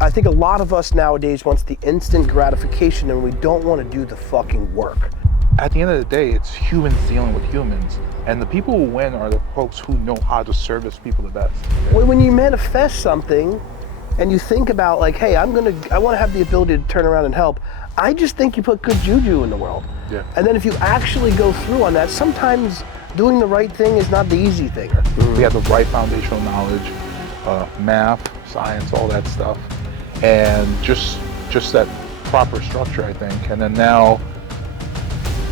I think a lot of us nowadays wants the instant gratification and we don't want to do the fucking work. At the end of the day, it's humans dealing with humans. And the people who win are the folks who know how to service people the best. When you manifest something and you think about like, hey, I want to have the ability to turn around and help, I just think you put good juju in the world. Yeah. And then if you actually go through on that, sometimes doing the right thing is not the easy thing. We have the right foundational knowledge, math, science, all that stuff. And just that proper structure, I think. And then now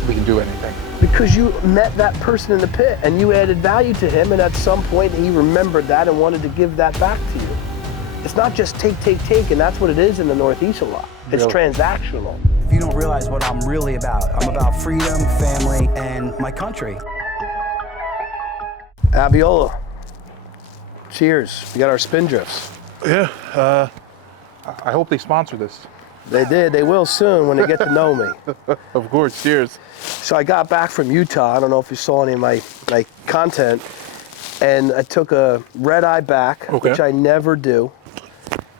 we can do anything. Because you met that person in the pit and you added value to him, and at some point he remembered that and wanted to give that back to you. It's not just take, and that's what it is in the Northeast a lot. It's transactional. If you don't realize what I'm really about, I'm about freedom, family, and my country. Abiola, cheers. We got our spin drifts. Yeah, I hope they sponsor this. They did, they will soon when they get to know me. Of course, cheers. So I got back from Utah. I don't know if you saw any of my content, and I took a red eye back, which I never do,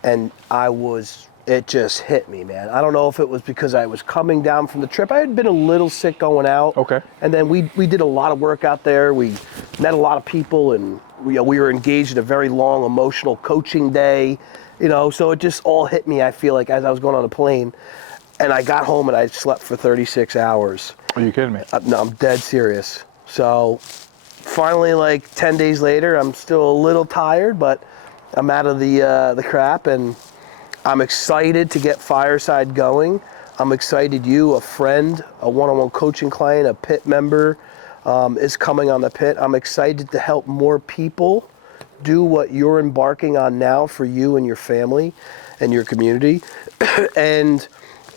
and it just hit me, man. I don't know if it was because I was coming down from the trip. I had been a little sick going out. Okay. And then we did a lot of work out there. We met a lot of people, and we were engaged in a very long emotional coaching day, so it just all hit me, I feel like, as I was going on the plane. And I got home and I slept for 36 hours. Are you kidding me? No, I'm dead serious. So finally, like 10 days later, I'm still a little tired, but I'm out of the crap, and I'm excited to get Fireside going. I'm excited you, a friend, a one-on-one coaching client, a pit member is coming on the pit. I'm excited to help more people do what you're embarking on now for you and your family and your community. And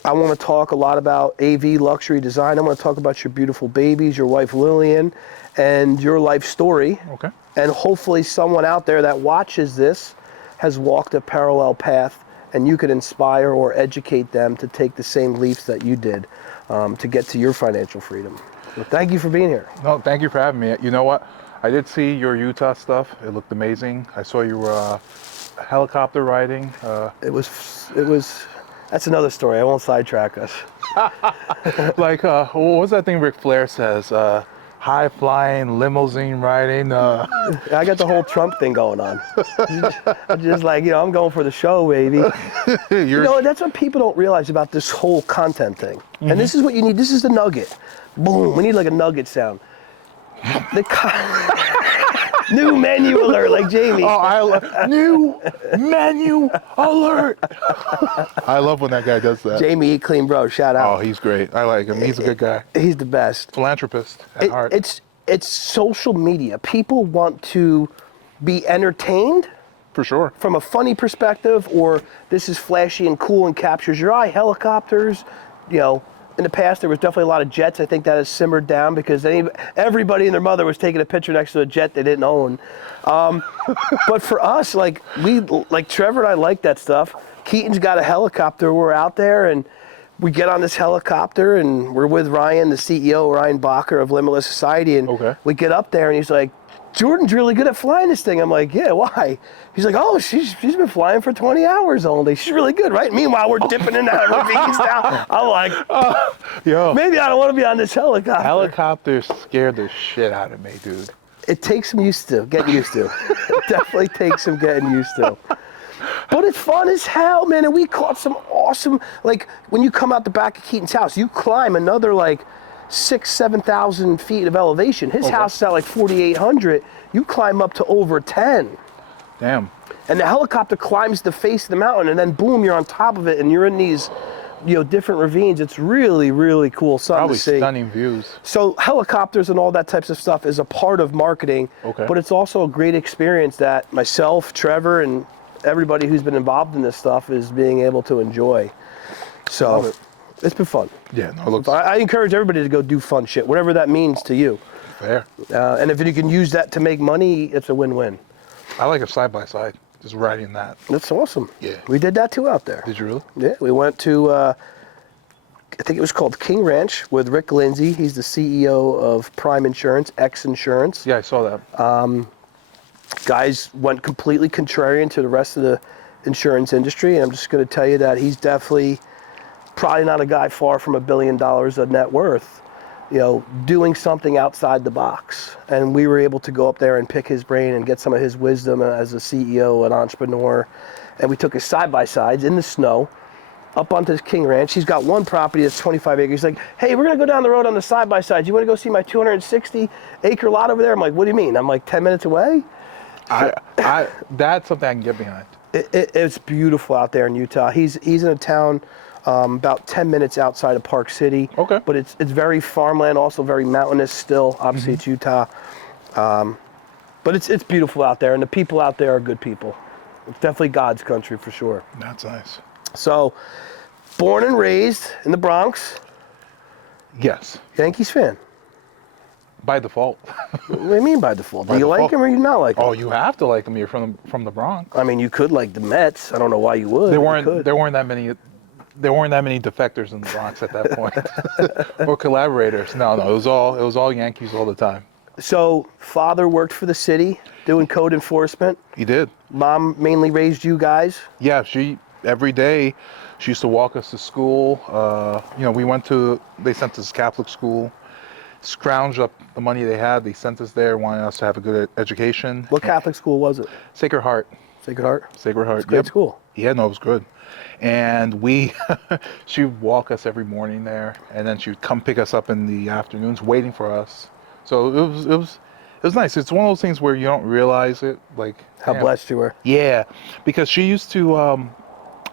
I want to talk a lot about AV luxury design. I want to talk about your beautiful babies, your wife Lillian, and your life story. Okay. And hopefully someone out there that watches this has walked a parallel path, and you can inspire or educate them to take the same leaps that you did to get to your financial freedom. So thank you for being here. No, thank you for having me. You know what? I did see your Utah stuff. It looked amazing. I saw you were helicopter riding. It was. That's another story. I won't sidetrack us. Like, what was that thing Ric Flair says? High flying, limousine riding. I got the whole Trump thing going on. Just like, I'm going for the show, baby. That's what people don't realize about this whole content thing. Mm-hmm. And this is what you need. This is the nugget. Boom. We need like a nugget sound. New menu alert, like Jamie. Oh, I love new menu alert. I love when that guy does that. Jamie Eat Clean Bro, shout out. Oh, he's great. I like him. He's a good guy. He's the best. Philanthropist at heart. It's social media. People want to be entertained. For sure. From a funny perspective, or this is flashy and cool and captures your eye. Helicopters, in the past, there was definitely a lot of jets. I think that has simmered down because everybody and their mother was taking a picture next to a jet they didn't own. But for us, like Trevor and I like that stuff. Keaton's got a helicopter. We're out there and we get on this helicopter and we're with Ryan, the CEO, Ryan Bacher of Limitless Society. And we get up there and he's like, Jordan's really good at flying this thing. I'm like, yeah, why? He's like, oh, she's been flying for 20 hours only. She's really good, right? Meanwhile, we're dipping in that ravines now. I'm like, maybe I don't want to be on this helicopter. Helicopters scared the shit out of me, dude. It takes some getting used to. It definitely takes some getting used to. But it's fun as hell, man. And we caught some awesome, like when you come out the back of Keaton's house, you climb another 7,000 feet of elevation. His house is at 4,800. You climb up to over 10. Damn. And the helicopter climbs the face of the mountain, and then boom, you're on top of it, and you're in these, different ravines. It's really, really cool something to see. Probably stunning views. So helicopters and all that types of stuff is a part of marketing, but it's also a great experience that myself, Trevor, and everybody who's been involved in this stuff is being able to enjoy. So it's been fun. Yeah, no, I encourage everybody to go do fun shit, whatever that means to you. Fair. And if you can use that to make money, it's a win-win. I like a side-by-side, just riding that. That's awesome. Yeah. We did that too out there. Did you really? Yeah, we went to, I think it was called King Ranch with Rick Lindsay. He's the CEO of Prime Insurance, X Insurance. Yeah, I saw that. Guys went completely contrarian to the rest of the insurance industry. And I'm just going to tell you that he's definitely probably not a guy far from $1 billion of net worth, doing something outside the box. And we were able to go up there and pick his brain and get some of his wisdom as a CEO, an entrepreneur. And we took his side-by-sides in the snow up onto his King Ranch. He's got one property that's 25 acres. He's like, hey, we're going to go down the road on the side-by-sides. You want to go see my 260-acre lot over there? I'm like, what do you mean? I'm like, 10 minutes away? That's something I can get behind. It's beautiful out there in Utah. He's in a town about 10 minutes outside of Park City. Okay. But it's very farmland, also very mountainous still. Obviously, it's Utah. But it's beautiful out there, and the people out there are good people. It's definitely God's country for sure. That's nice. So, born and raised in the Bronx. Yes. Yankees fan. By default. What do you mean by default? Do you default. like him or you not like him? Oh, you have to like them. You're from the Bronx. I mean, you could like the Mets. I don't know why you would. There weren't that many defectors in the Bronx at that point, or collaborators. No, it was all Yankees all the time. So, father worked for the city doing code enforcement. He did. Mom mainly raised you guys. Yeah, every day she used to walk us to school. They sent us to Catholic school, scrounged up the money they had. They sent us there, wanted us to have a good education. What Catholic school was it? Sacred Heart. Sacred Heart? Sacred Heart. It's a great school. Yeah, no, it was good. And she would walk us every morning there, and then she would come pick us up in the afternoons, waiting for us. So it was nice. It's one of those things where you don't realize it, like How blessed you were. Yeah, because she used to.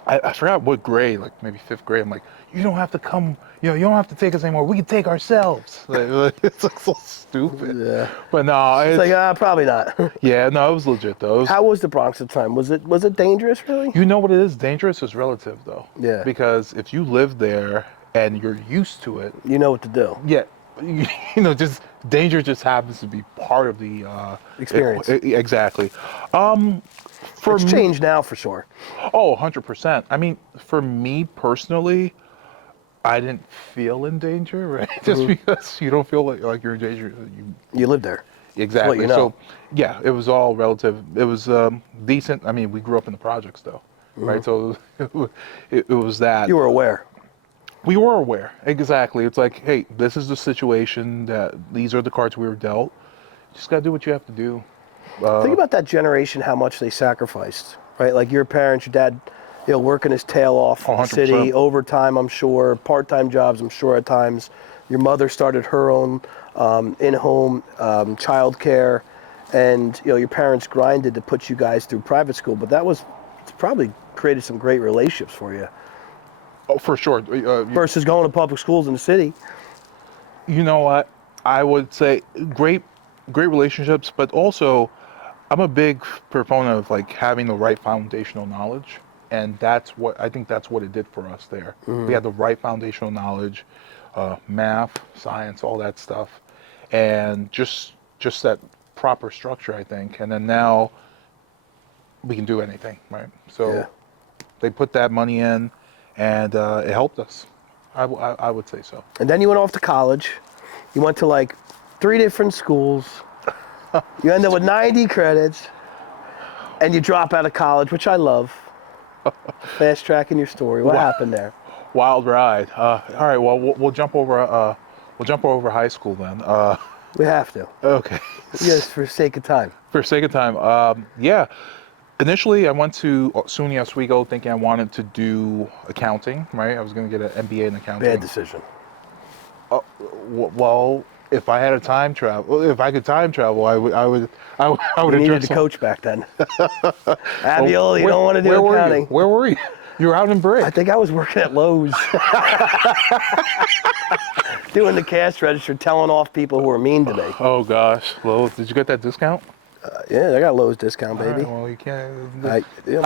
I forgot what grade, like maybe 5th grade. I'm like, you don't have to come. You don't have to take us anymore. We can take ourselves. It's like so stupid. Yeah. But no, It's like, probably not. yeah, no, it was legit though. How was the Bronx at the time? Was it dangerous, really? You know what it is? Dangerous is relative though. Yeah. Because if you live there and you're used to it, You know what to do. yeah, just danger just happens to be part of the Experience. Exactly. It's changed now for sure. Oh, 100%. I mean, for me personally, I didn't feel in danger, right? Just because you don't feel like you're in danger. You lived there. Exactly. Well, you know. So, yeah, it was all relative. It was decent. I mean, we grew up in the projects, though, right? So it was that. You were aware. We were aware. Exactly. It's like, hey, this is the situation. These are the cards we were dealt. You just got to do what you have to do. Think about that generation, how much they sacrificed, right? Like your parents, your dad, working his tail off in the 100%. city, overtime, I'm sure, part-time jobs, I'm sure at times. Your mother started her own in-home child care, and your parents grinded to put you guys through private school, but it's probably created some great relationships for you. Oh, for sure. Versus going to public schools in the city. You know what? I would say great relationships, but also I'm a big proponent of like having the right foundational knowledge, and that's what it did for us there. We had the right foundational knowledge, math, science, all that stuff, and just that proper structure, I think. And then now we can do anything, right? So they put that money in, and it helped us. I would say so. And then you went off to college. You went to like 3 different schools. You end up with 90 credits, and you drop out of college, which I love. Fast tracking your story. What happened there? Wild ride. All right. Well, we'll jump over. High school then. We have to. Okay. Just for sake of time. For sake of time. Yeah. Initially, I went to SUNY Oswego thinking I wanted to do accounting. Right. I was going to get an MBA in accounting. Bad decision. Well, if I could time travel, I would. You needed a coach back then. Abiola, you don't want to do accounting. Where were you? You were out in Brick. I think I was working at Lowe's. Doing the cash register, telling off people who were mean to me. Oh gosh, Lowe's. Did you get that discount? Yeah, I got Lowe's discount, baby. Right, well, you can't.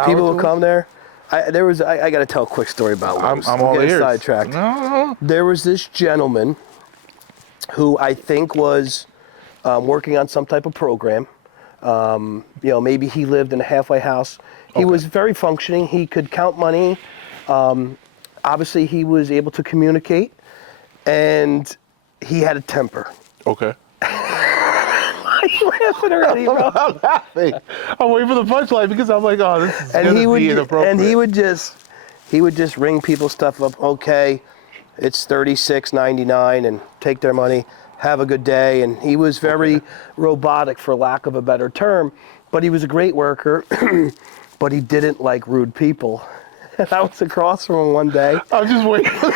People would come there. I got to tell a quick story about Lowe's. I'm all ears. Sidetracked. No. There was this gentleman who I think was working on some type of program. Maybe he lived in a halfway house. He was very functioning. He could count money. Obviously, he was able to communicate, and he had a temper. Okay. you laughing already, bro? I'm laughing. I'm waiting for the punchline because I'm like, oh, this is And gonna he would be inappropriate. and he would just ring people's stuff up. Okay, it's $36.99, and take their money. Have a good day. And he was very robotic, for lack of a better term, but he was a great worker. But he didn't like rude people. And I was across from him one day. I'm just waiting for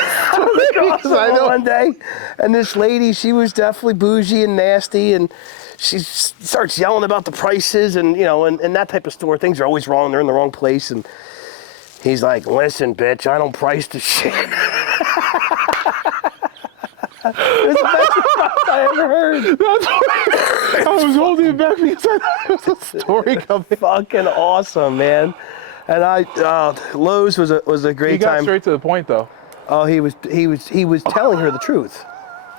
One day, and this lady, she was definitely bougie and nasty, and she starts yelling about the prices, and and that type of store, things are always wrong. They're in the wrong place, and he's like, "Listen, bitch, I don't price the shit." It was the best response I ever heard. I was holding it back because I thought it was a story coming. Fucking awesome, man. And Lowe's was a great You got time. straight to the point, though. Oh, he was telling her the truth.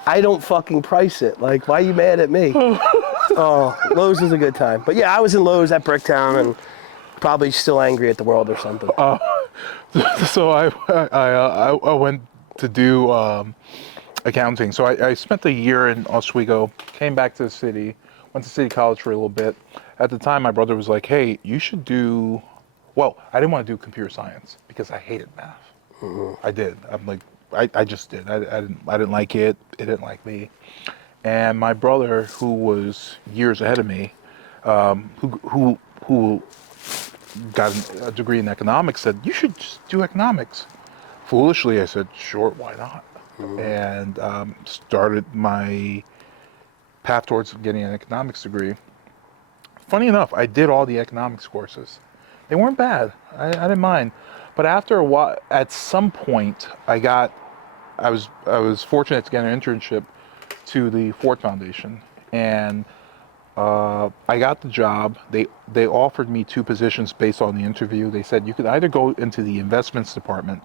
I don't fucking price it. Like, why are you mad at me? Oh, Lowe's was a good time. But yeah, I was in Lowe's at Bricktown and probably still angry at the world or something. So I went to do accounting. So I spent a year in Oswego, came back to the city, went to City College for a little bit. At the time, my brother was like, "Hey, you should do." Well, I didn't want to do computer science because I hated math. I did. I'm like, I just did. I didn't like it. It didn't like me. And my brother, who was years ahead of me, who got a degree in economics, said, "You should just do economics." Foolishly, I said, "Sure, why not?" And started my path towards getting an economics degree. Funny enough, I did all the economics courses. They weren't bad. I didn't mind. But after a while, at some point, I was fortunate to get an internship to the Ford Foundation, and I got the job. They offered me 2 positions based on the interview. They said you could either go into the investments department,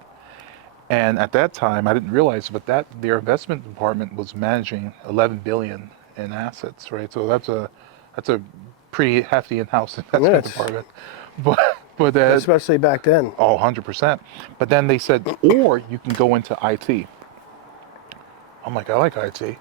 and at that time I didn't realize, but their investment department was managing 11 billion in assets, right? So that's a pretty hefty in-house investment department. But Especially back then. Oh, 100%. But then they said, or you can go into IT. I'm like, I like IT.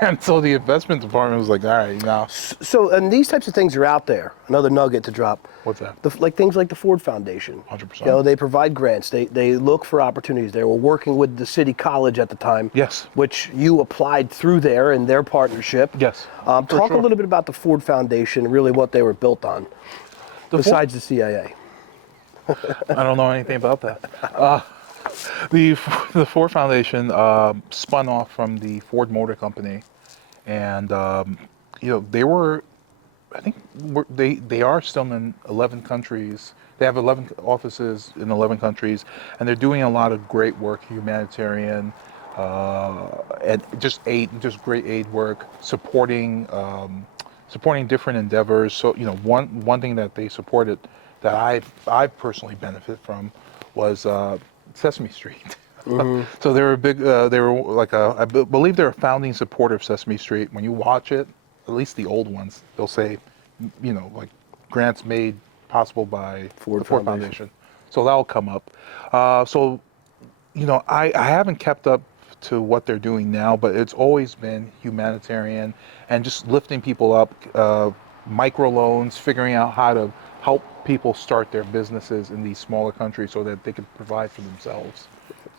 And so the investment department was like, all right, now. So, and these types of things are out there. Another nugget to drop. What's that? Like things like the Ford Foundation. 100%. They provide grants. They look for opportunities. They were working with the city college at the time. Yes. Which you applied through there in their partnership. Yes. Talk a little bit about the Ford Foundation, really what they were built on, besides the CIA. I don't know anything about that. The Ford Foundation spun off from the Ford Motor Company, and they were, I think they are still in 11 countries. They have 11 offices in 11 countries, and they're doing a lot of great work, humanitarian, and just great aid work, supporting different endeavors. So one thing that they supported that I personally benefit from was Sesame Street. So they were big. They were like I believe they're a founding supporter of Sesame Street. When you watch it, at least the old ones, they'll say, like grants made possible by the Ford Foundation. So that'll come up. So I haven't kept up to what they're doing now, but it's always been humanitarian and just lifting people up, microloans, figuring out how to help people start their businesses in these smaller countries so that they can provide for themselves.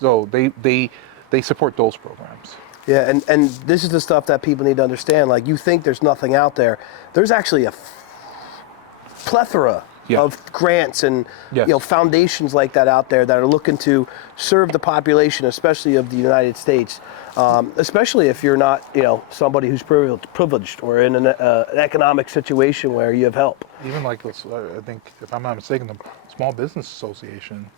So they support those programs. Yeah, and this is the stuff that people need to understand. Like, you think there's nothing out there. There's actually a plethora of grants and foundations like that out there that are looking to serve the population, especially of the United States. Especially if you're not, somebody who's privileged or in an economic situation where you have help. Even like this, I think, if I'm not mistaken, the Small Business Association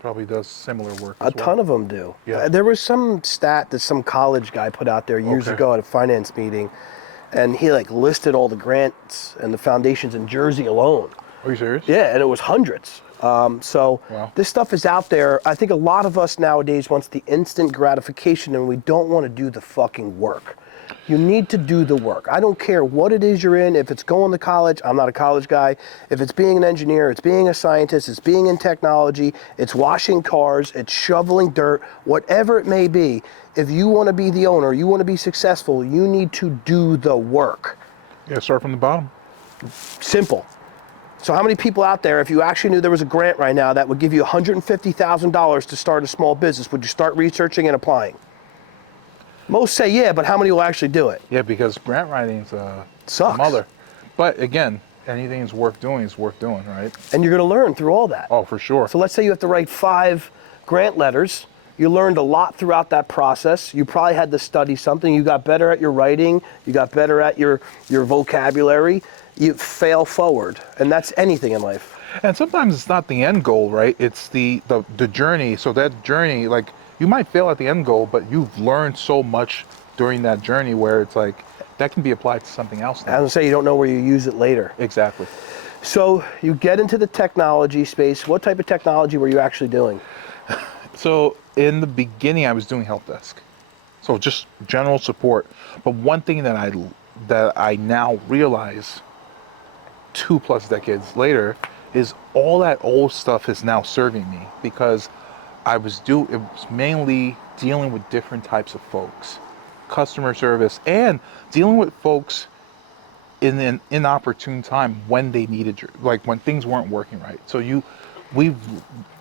probably does similar work. A ton of them do. Yeah. There was some stat that some college guy put out there years ago at a finance meeting, and he listed all the grants and the foundations in Jersey alone. Are you serious? Yeah, and it was hundreds. This stuff is out there. I think a lot of us nowadays wants the instant gratification, and we don't want to do the fucking work. You need to do the work. I don't care what it is you're in. If it's going to college, I'm not a college guy. If it's being an engineer, it's being a scientist, it's being in technology, it's washing cars, it's shoveling dirt, whatever it may be. If you want to be the owner, you want to be successful, you need to do the work. Yeah, start from the bottom. Simple. So how many people out there, if you actually knew there was a grant right now that would give you $150,000 to start a small business, would you start researching and applying? Most say yeah, but how many will actually do it? Yeah, because grant writing's a Sucks. mother. But again, anything is worth doing, right? And you're going to learn through all that. Oh, for sure. So let's say you have to write 5 grant letters. You learned a lot throughout that process. You probably had to study something. You got better at your writing. You got better at your vocabulary. You fail forward. And that's anything in life. And sometimes it's not the end goal, right? It's the journey. So that journey, like, you might fail at the end goal, but you've learned so much during that journey where it's like, that can be applied to something else now. As I say, you don't know where you use it later. Exactly. So you get into the technology space. What type of technology were you actually doing? So in the beginning, I was doing help desk. So just general support. But one thing that I now realize 2+ decades later is all that old stuff is now serving me, because it was mainly dealing with different types of folks, customer service, and dealing with folks in an inopportune time when they needed like when things weren't working right. So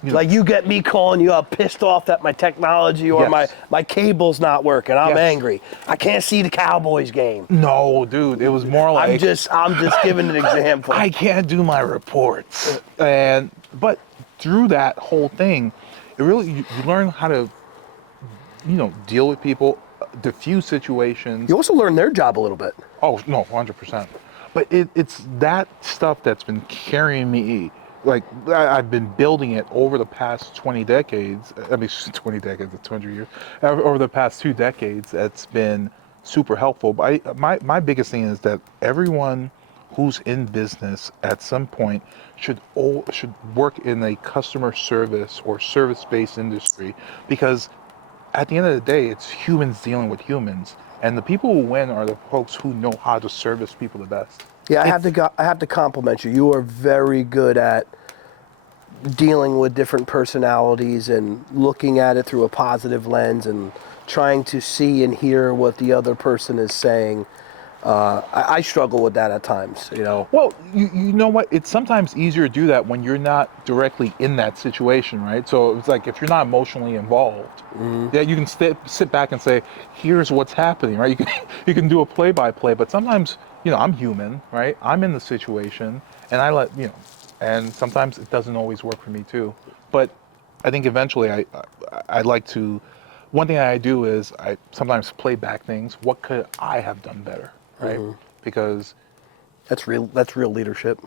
like you get me calling you up pissed off that my technology or Yes. my cable's not working. I'm Yes. angry. I can't see the Cowboys game. No, dude, it was more like I'm just giving an example. I can't do my reports. But through that whole thing, it really you learn how to deal with people, diffuse situations. You also learn their job a little bit. Oh no, 100%. But it's that stuff that's been carrying me. Like I've been building it over the past 20 decades. I mean, 20 decades, 200 years. Over the past 2 decades, that's been super helpful. But my biggest thing is that everyone who's in business at some point should work in a customer service or service-based industry, because at the end of the day, it's humans dealing with humans, and the people who win are the folks who know how to service people the best. Yeah, I have to compliment you. You are very good at dealing with different personalities and looking at it through a positive lens and trying to see and hear what the other person is saying. I struggle with that at times, Well, you know what? It's sometimes easier to do that when you're not directly in that situation, right? So it's like if you're not emotionally involved, yeah, you can sit back and say, "Here's what's happening," right? You can do a play-by-play, but sometimes I'm human, right? I'm in the situation, and and sometimes it doesn't always work for me too. But I think eventually I like to. One thing I do is I sometimes play back things. What could I have done better? Right? Because that's real leadership.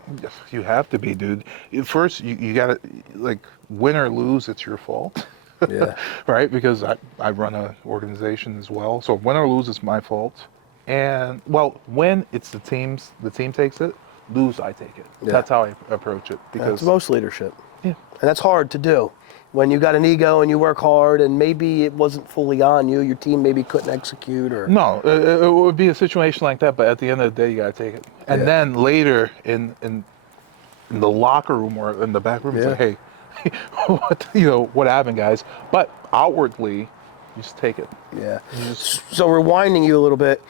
you have to be, dude. First, you gotta, like, win or lose, it's your fault. Yeah. Right? Because I run an organization as well. So win or lose, it's my fault. And well, when it's the team takes it, lose, I take it. Yeah. That's how I approach it. Because That's most leadership. yeah. And that's hard to do. When you got an ego and you work hard and maybe it wasn't fully on you, your team maybe couldn't execute or... No, it would be a situation like that, but at the end of the day, you gotta take it. And then later in the locker room or in the back room, it's like, hey, what happened, guys? But outwardly, you just take it. Yeah. So rewinding you a little bit,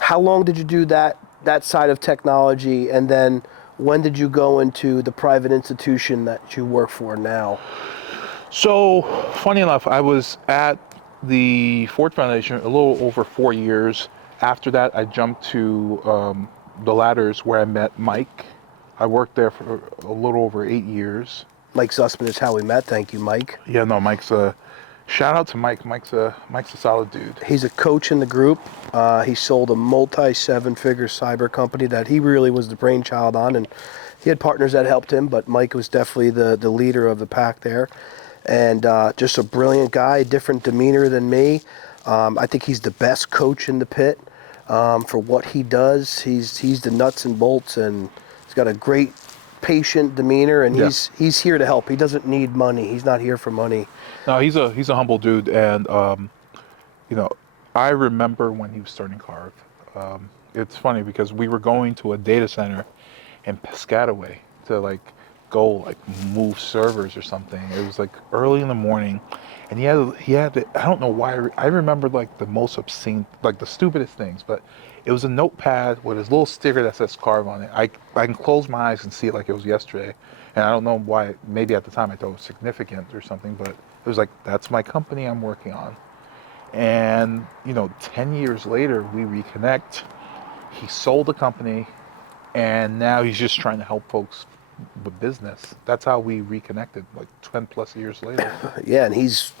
how long did you do that side of technology, and then when did you go into the private institution that you work for now? So, funny enough, I was at the Ford Foundation a little over 4 years. After that, I jumped to the Ladders, where I met Mike. I worked there for a little over 8 years. Mike Sussman is how we met. Thank you, Mike. Yeah, no, shout out to Mike. Mike's a solid dude. He's a coach in the group. He sold a multi-7-figure cyber company that he really was the brainchild on, and he had partners that helped him, but Mike was definitely the leader of the pack there. And just a brilliant guy, different demeanor than me. I think he's the best coach in the pit for what he does. He's the nuts and bolts, and he's got a great patient demeanor, and he's here to help. He doesn't need money. He's not here for money. No, he's a humble dude, and I remember when he was starting Carve. It's funny because we were going to a data center in Piscataway to go like move servers or something. It was like early in the morning, and he had I don't know why I remembered like the most obscene, like the stupidest things, but it was a notepad with his little sticker that says Carve on it. I can close my eyes and see it like it was yesterday, and I don't know why. Maybe at the time I thought it was significant or something, but it was like, that's my company I'm working on. And 10 years later we reconnect. He sold the company, and now he's just trying to help folks with business. That's how we reconnected, like 10 plus years later. Yeah, and he's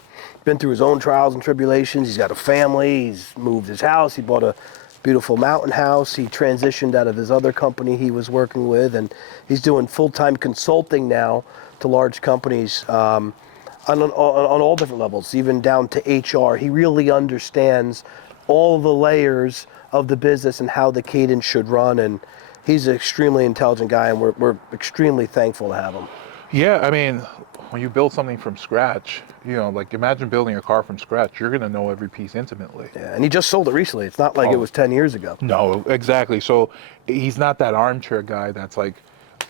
been through his own trials and tribulations. He's got a family. He's moved his house. He bought a beautiful mountain house. He transitioned out of his other company he was working with, and he's doing full-time consulting now to large companies on all different levels, even down to HR. He really understands all the layers of the business and how the cadence should run, and he's an extremely intelligent guy, and we're extremely thankful to have him. Yeah, I mean, when you build something from scratch, like imagine building a car from scratch, you're going to know every piece intimately. Yeah, and he just sold it recently. It's not like it was 10 years ago. No, exactly. So he's not that armchair guy that's like,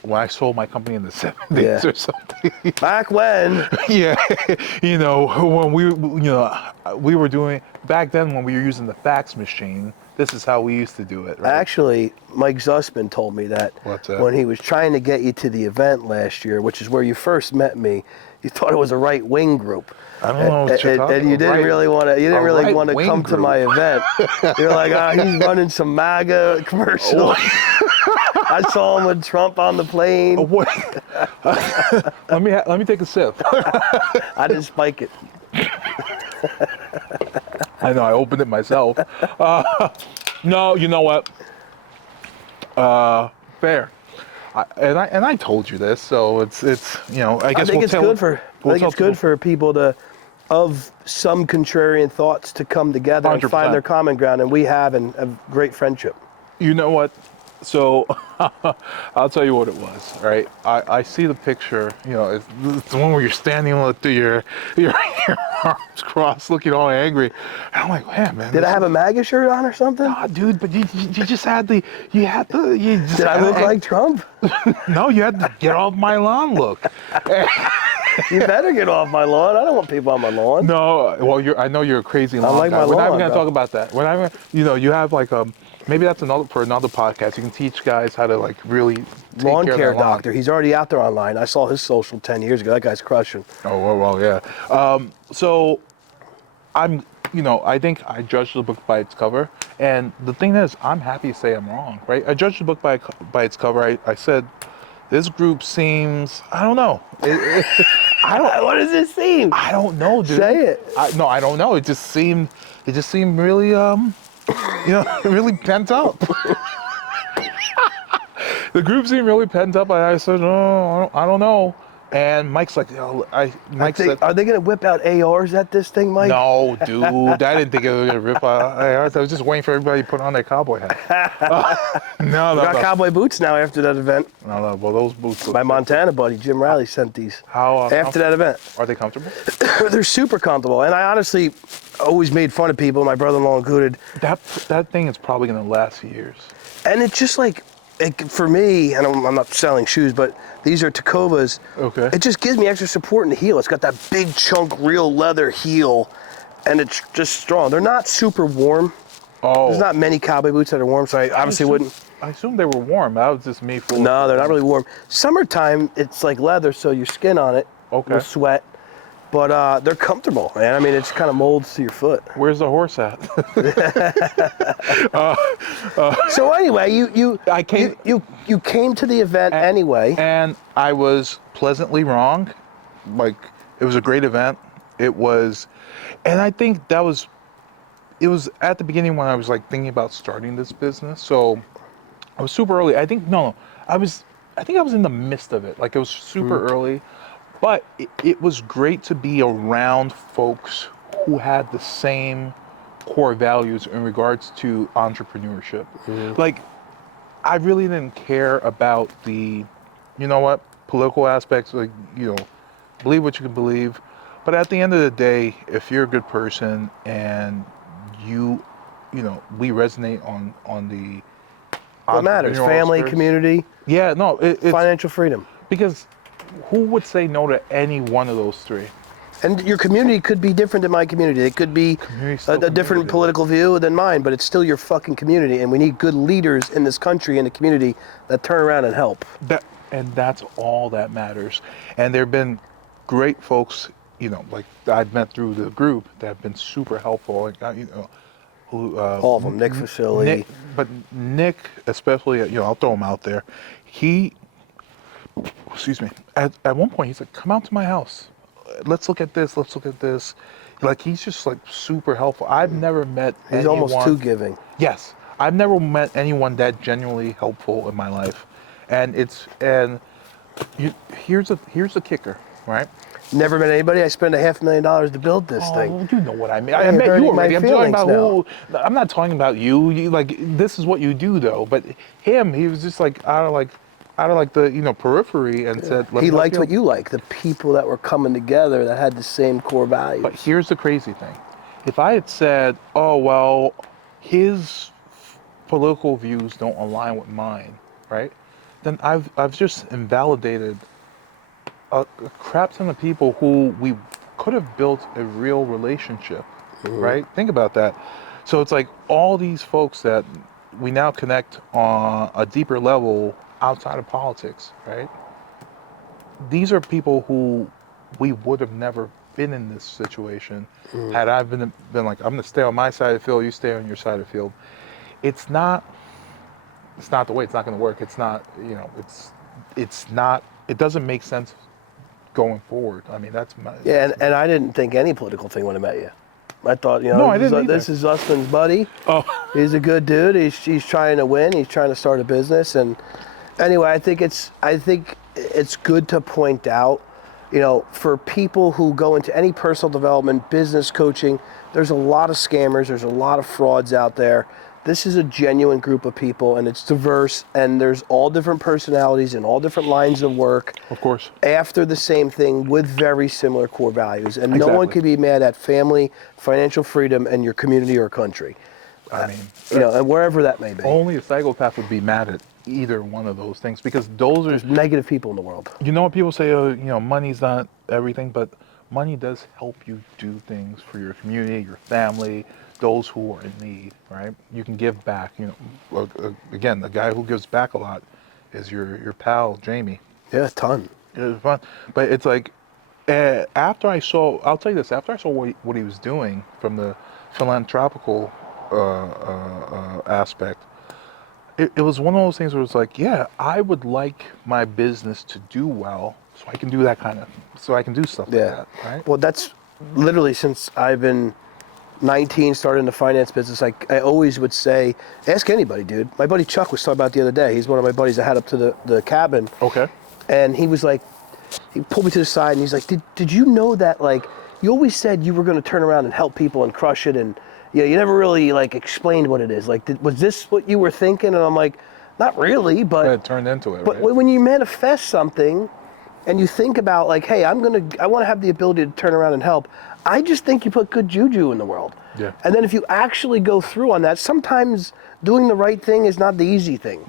when I sold my company in the 70s or something. Back when. Yeah, when we were doing, back then when we were using the fax machine, this is how we used to do it, right? Actually, Mike Zussman told me that when he was trying to get you to the event last year, which is where you first met me, you thought it was a right-wing group. I don't know what you're talking about. And you didn't really want to come to my event. You're like, he's running some MAGA commercial. I saw him with Trump on the plane. Let me take a sip. I didn't spike it. I know, I opened it myself. No, you know what? Fair. I told you this, so it's I guess it's good for people of some contrarian thoughts to come together 100%. And find their common ground, and we have great friendship. You know what? So I'll tell you what it was, right? I see the picture, it's the one where you're standing with your arms crossed, looking all angry. And I'm like, man. Did I have a MAGA shirt on or something? Nah, dude, but you just had the, Did I look like Trump? No, you had the get off my lawn look. You better get off my lawn. I don't want people on my lawn. No, well, I know you're a crazy lawn guy. We're not even going to talk about that. You have like maybe that's for another podcast. You can teach guys how to like really take lawn care care of their doctor. He's already out there online. I saw his social 10 years ago. That guy's crushing. Oh well, yeah. So I think I judged the book by its cover, and the thing is, I'm happy to say I'm wrong, right? I judged the book by its cover. I said, this group seems, I don't know. What does it seem? I don't know, dude. Say it. I don't know. It just seemed really really pent up. The group seemed really pent up. I said, oh, I don't know. And Mike's like, Mike said, are they going to whip out ARs at this thing, Mike? No, dude. I didn't think it was going to rip out ARs. I was just waiting for everybody to put on their cowboy hat. No. We got cowboy boots now after that event. No. Well, those boots. My Montana buddy, Jim Riley, sent these after that event. Are they comfortable? They're super comfortable. And I honestly always made fun of people, my brother-in-law included. That thing is probably going to last years. And it's just like, for me, and I'm not selling shoes, but these are Tacovas. Okay. It just gives me extra support in the heel. It's got that big chunk real leather heel, and it's just strong. They're not super warm. Oh. There's not many cowboy boots that are warm, so I obviously wouldn't. I assumed they were warm. That was just me fooling. No, they're not really warm. Summertime, it's like leather, so your skin on it will sweat. But they're comfortable, man. I mean, it's kind of molds to your foot. Where's the horse at? So anyway, you came to the event anyway, and I was pleasantly wrong. Like, it was a great event. It was, and I think it was at the beginning when I was like thinking about starting this business. So I was super early. I think I was in the midst of it. Like, it was super early. But it was great to be around folks who had the same core values in regards to entrepreneurship. Like, I really didn't care about the, political aspects. Like, believe what you can believe. But at the end of the day, if you're a good person and we resonate on the what matters? Family, community. Yeah, no, it's financial freedom. Because who would say no to any one of those three? And your community could be different than my community. It could be a different political view than mine, but it's still your fucking community. And we need good leaders in this country and the community that turn around and help. And that's all that matters. And there have been great folks, like I've met through the group that have been super helpful. Like, who, all of them, Nick Facility. But Nick, especially, I'll throw him out there. Excuse me, at one point he's like, come out to my house. Let's look at this, let's look at this. Like, he's just like super helpful. I've never met anyone. He's almost too giving. Yes. I've never met anyone that genuinely helpful in my life. And here's the kicker, right? Never met anybody. I spent $500,000 to build this thing. You know what I mean. I met you already. I'm talking about I'm not talking about you. Like, this is what you do though. But him, he was just like out of the periphery and said, he liked what you like, the people that were coming together that had the same core values. But here's the crazy thing. If I had said, oh, well, his political views don't align with mine, right? Then I've just invalidated a crap ton of people who we could have built a real relationship, right? Think about that. So it's like all these folks that we now connect on a deeper level outside of politics, right? These are people who we would have never been in this situation had I been like, I'm gonna stay on my side of the field, you stay on your side of the field. It's not the way. It's not gonna work. It's not, it's not. It doesn't make sense going forward. I mean, that's my. Yeah, and I didn't think any political thing would have met you. I thought, no, I didn't this is Usman's buddy. Oh, he's a good dude. He's trying to win. He's trying to start a business. And anyway, I think it's good to point out, for people who go into any personal development, business coaching, there's a lot of scammers. There's a lot of frauds out there. This is a genuine group of people, and it's diverse, and there's all different personalities and all different lines of work. Of course. After the same thing with very similar core values. And Exactly. No one can be mad at family, financial freedom, and your community or country. I mean, and wherever that may be. Only a psychopath would be mad at either one of those things, because those are... There's negative people in the world. You know what people say, money's not everything, but money does help you do things for your community, your family, those who are in need, right? You can give back. Again, the guy who gives back a lot is your pal, Jamie. Yeah, a ton. It was fun. But it's like, after I saw what he was doing from the philanthropical aspect, it was one of those things where it's like, yeah, I would like my business to do well, so I can do stuff like that, right? Well, that's literally since I've been 19, started in the finance business, I always would say, ask anybody, dude. My buddy Chuck was talking about the other day. He's one of my buddies that had up to the cabin. Okay. And he was like, he pulled me to the side and he's like, did you know that, like, you always said you were going to turn around and help people and crush it, and you never really like explained what it is. Like, was this what you were thinking? And I'm like, not really, but it turned into it. But right? when you manifest something and you think about like, hey, I want to have the ability to turn around and help, I just think you put good juju in the world. Yeah. And then if you actually go through on that, sometimes doing the right thing is not the easy thing.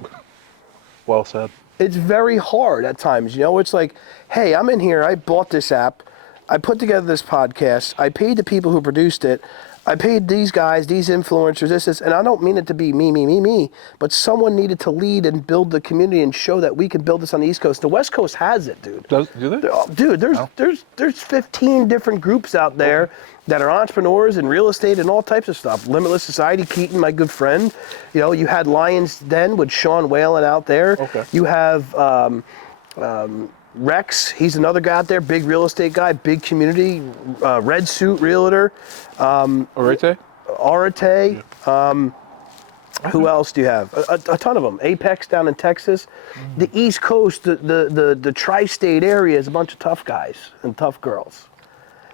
Well said. It's very hard at times, It's like, hey, I'm in here, I bought this app, I put together this podcast, I paid the people who produced it, I paid these guys, these influencers, this, and I don't mean it to be me, but someone needed to lead and build the community and show that we can build this on the East Coast. The West Coast has it, dude. Do they? Dude, there's 15 different groups out there that are entrepreneurs in real estate and all types of stuff. Limitless Society, Keaton, my good friend. You had Lion's Den with Sean Whalen out there. Okay. You have Rex, he's another guy out there, big real estate guy, big community, red suit realtor. Arete? Yeah. Who else do you have? A ton of them. Apex down in Texas. The East Coast, the tri-state area is a bunch of tough guys and tough girls.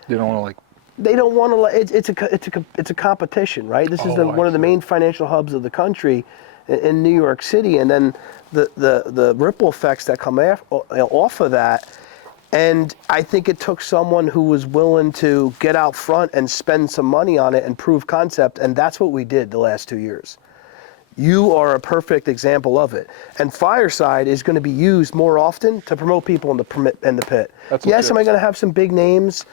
They don't want to They don't want to. It's a competition, right? This is one of the main financial hubs of the country, in New York City, and then the ripple effects that come off of that. And I think it took someone who was willing to get out front and spend some money on it and prove concept, and that's what we did the last 2 years. You are a perfect example of it. And Fireside is going to be used more often to promote people in the pit. That's yes, legit. am I going to have some big names?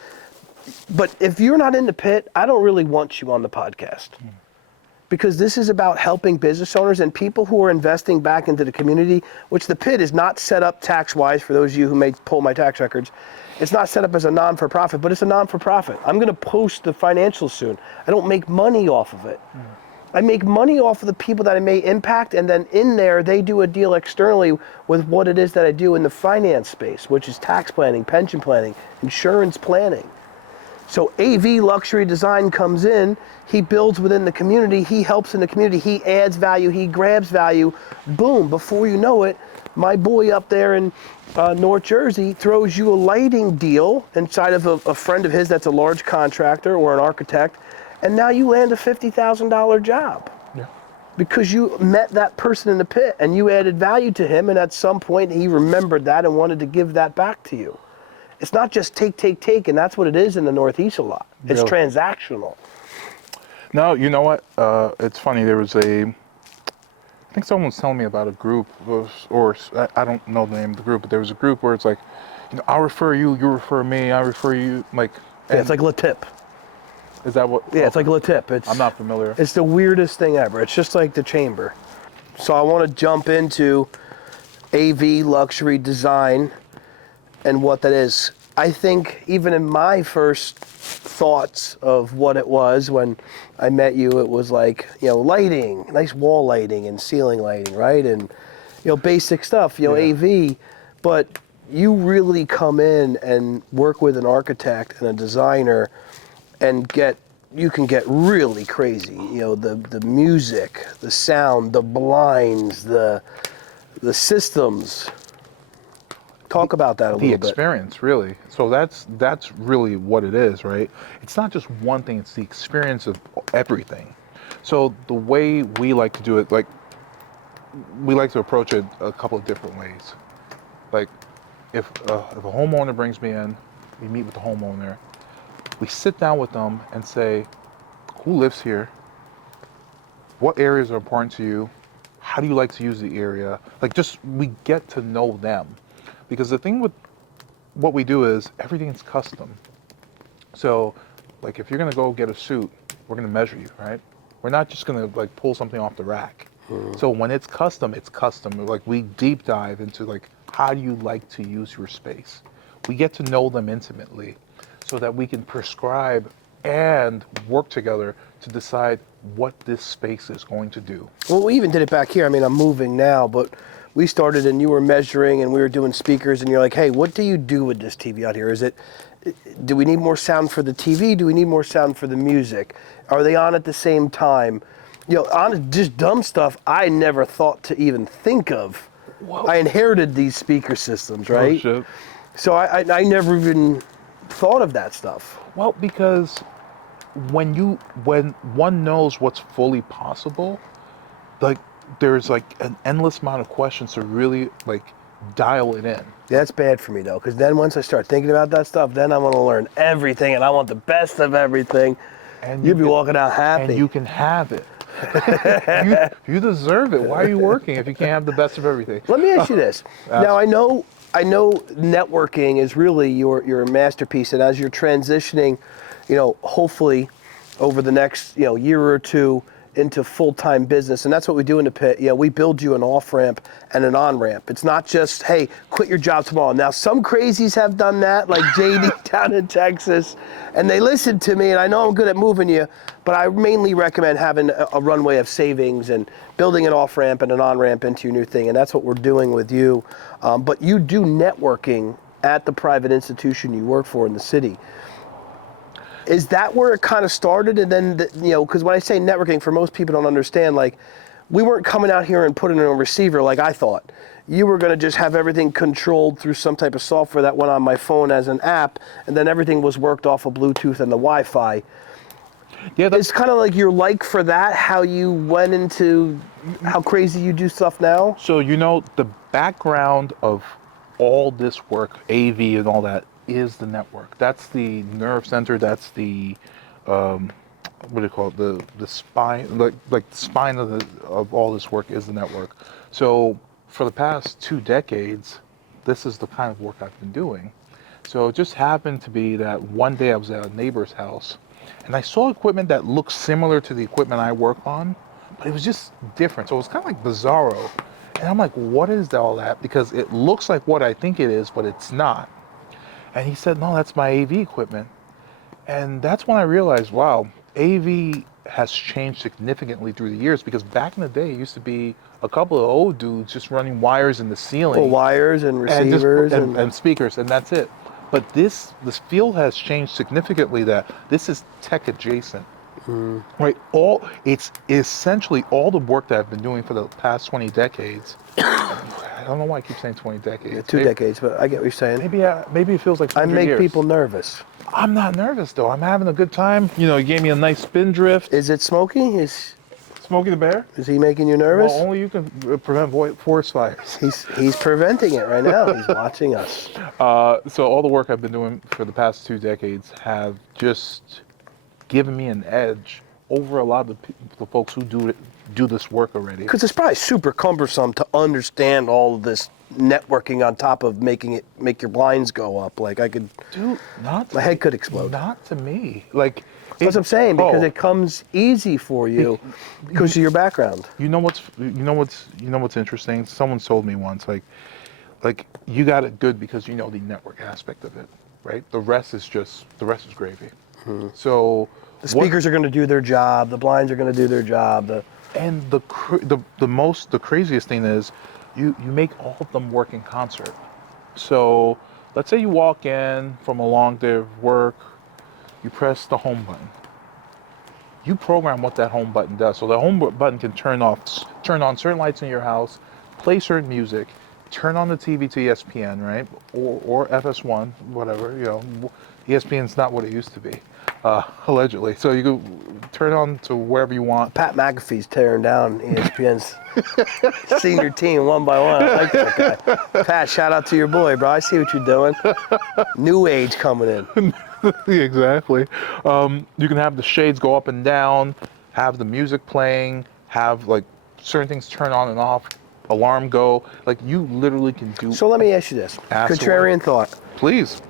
But if you're not in the pit, I don't really want you on the podcast. Because this is about helping business owners and people who are investing back into the community, which the pit is not set up tax-wise, for those of you who may pull my tax records. It's not set up as a non-for-profit, but it's a non-for-profit. I'm going to post the financials soon. I don't make money off of it. I make money off of the people that I may impact, and then in there, they do a deal externally with what it is that I do in the finance space, which is tax planning, pension planning, insurance planning. So AV Luxury Design comes in, he builds within the community, he helps in the community, he adds value, he grabs value, boom, before you know it, my boy up there in North Jersey throws you a lighting deal inside of a friend of his that's a large contractor or an architect, and now you land a $50,000 job. Yeah. Because you met that person in the pit and you added value to him, and at some point he remembered that and wanted to give that back to you. It's not just take, and that's what it is in the Northeast a lot. It's Really? transactional. No, you know what? It's funny. There was I think someone was telling me about a group, or I don't know the name of the group, but there was a group where it's like, I'll refer you, you refer me, I refer you, like. Yeah, it's like Le Tip. Is that what? Yeah, it's like Le Tip. I'm not familiar. It's the weirdest thing ever. It's just like the chamber. So I want to jump into AV Luxury Design and what that is. I think even in my first thoughts of what it was when I met you, it was like, lighting, nice wall lighting and ceiling lighting, right? And, basic stuff, AV. But you really come in and work with an architect and a designer and you can get really crazy. The music, the sound, the blinds, the systems. Talk about that a little bit. The experience, really. So that's really what it is, right? It's not just one thing, it's the experience of everything. So the way we like to do it, like, we like to approach it a couple of different ways. Like, if a homeowner brings me in, we meet with the homeowner, we sit down with them and say, who lives here? What areas are important to you? How do you like to use the area? Like, just, we get to know them. Because the thing with what we do is everything's custom. So, like, if you're gonna go get a suit, we're gonna measure you, right? We're not just gonna like pull something off the rack. So when it's custom, it's custom. Like, we deep dive into like, how do you like to use your space? We get to know them intimately so that we can prescribe and work together to decide what this space is going to do. Well, we even did it back here. I mean, I'm moving now, but we started and you were measuring and we were doing speakers and you're like, hey, what do you do with this TV out here? Do we need more sound for the TV? Do we need more sound for the music? Are they on at the same time? Just dumb stuff I never thought to even think of. Whoa. I inherited these speaker systems, right? Oh, shit. So I never even thought of that stuff. Well, because when one knows what's fully possible, like, there's like an endless amount of questions to really like dial it in. That's bad for me though, because then once I start thinking about that stuff, then I want to learn everything and I want the best of everything. And you'll be walking out happy. And you can have it. you deserve it. Why are you working if you can't have the best of everything? Let me ask you this. Now I know networking is really your masterpiece, and as you're transitioning, hopefully over the next year or two into full-time business, and that's what we do in the pit. We build you an off-ramp and an on-ramp. It's not just, hey, quit your job tomorrow. Now, some crazies have done that, like JD down in Texas, and they listened to me, and I know I'm good at moving you, but I mainly recommend having a runway of savings and building an off-ramp and an on-ramp into your new thing, and that's what we're doing with you. But you do networking at the private institution you work for in the city. Is that where it kind of started? And then, because when I say networking, for most people don't understand, like, we weren't coming out here and putting in a receiver like I thought. You were going to just have everything controlled through some type of software that went on my phone as an app, and then everything was worked off of Bluetooth and the Wi-Fi. Yeah, it's kind of like your for that, how you went into how crazy you do stuff now? So, the background of all this work, AV and all that, is the network. That's the nerve center. That's the what do you call it? The spine, like the spine of all this work is the network. So for the past 2 decades, this is the kind of work I've been doing. So it just happened to be that one day I was at a neighbor's house and I saw equipment that looked similar to the equipment I work on, but it was just different. So it was kind of like bizarro. And I'm like, what is all that? Because it looks like what I think it is, but it's not. And he said, no, that's my AV equipment. And that's when I realized, wow, AV has changed significantly through the years, because back in the day, it used to be a couple of old dudes just running wires in the ceiling. Well, wires and receivers and speakers, and that's it. But this field has changed significantly, that this is tech adjacent. Right, it's essentially all the work that I've been doing for the past 20 decades. I don't know why I keep saying 20 decades. Yeah, 2 decades, but I get what you're saying. Maybe it feels like 100 I make years. people nervous. I'm not nervous though. I'm having a good time. You know, you gave me a nice spin drift. Is it Smokey? Is Smokey the Bear? he making you nervous? Well, only you can prevent forest fires. He's preventing it right now. He's watching us. So all the work I've been doing for the past 2 decades have just given me an edge over a lot of the folks who do this work already. Because it's probably super cumbersome to understand all of this networking on top of make your blinds go up. Like I could, Dude, my head could explode. Not to me. Like That's what I'm saying, because it comes easy for you because of your background. You know what's interesting? Someone told me once, like you got it good because you know the network aspect of it, right? The rest is gravy. So The speakers are going to do their job. The blinds are going to do their job. And the craziest thing is, you make all of them work in concert. So let's say you walk in from a long day of work, you press the home button. You program what that home button does. So the home button can turn on certain lights in your house, play certain music, turn on the TV to ESPN, right? Or FS1, whatever, you know. ESPN's not what it used to be, allegedly. So you can turn on to wherever you want. Pat McAfee's tearing down ESPN's senior team one by one. I like that guy. Pat, shout out to your boy, bro. I see what you're doing. New age coming in. Exactly. You can have the shades go up and down, have the music playing, have like certain things turn on and off, alarm go. Like you literally can do. So let me ask you this. Contrarian thought. Please.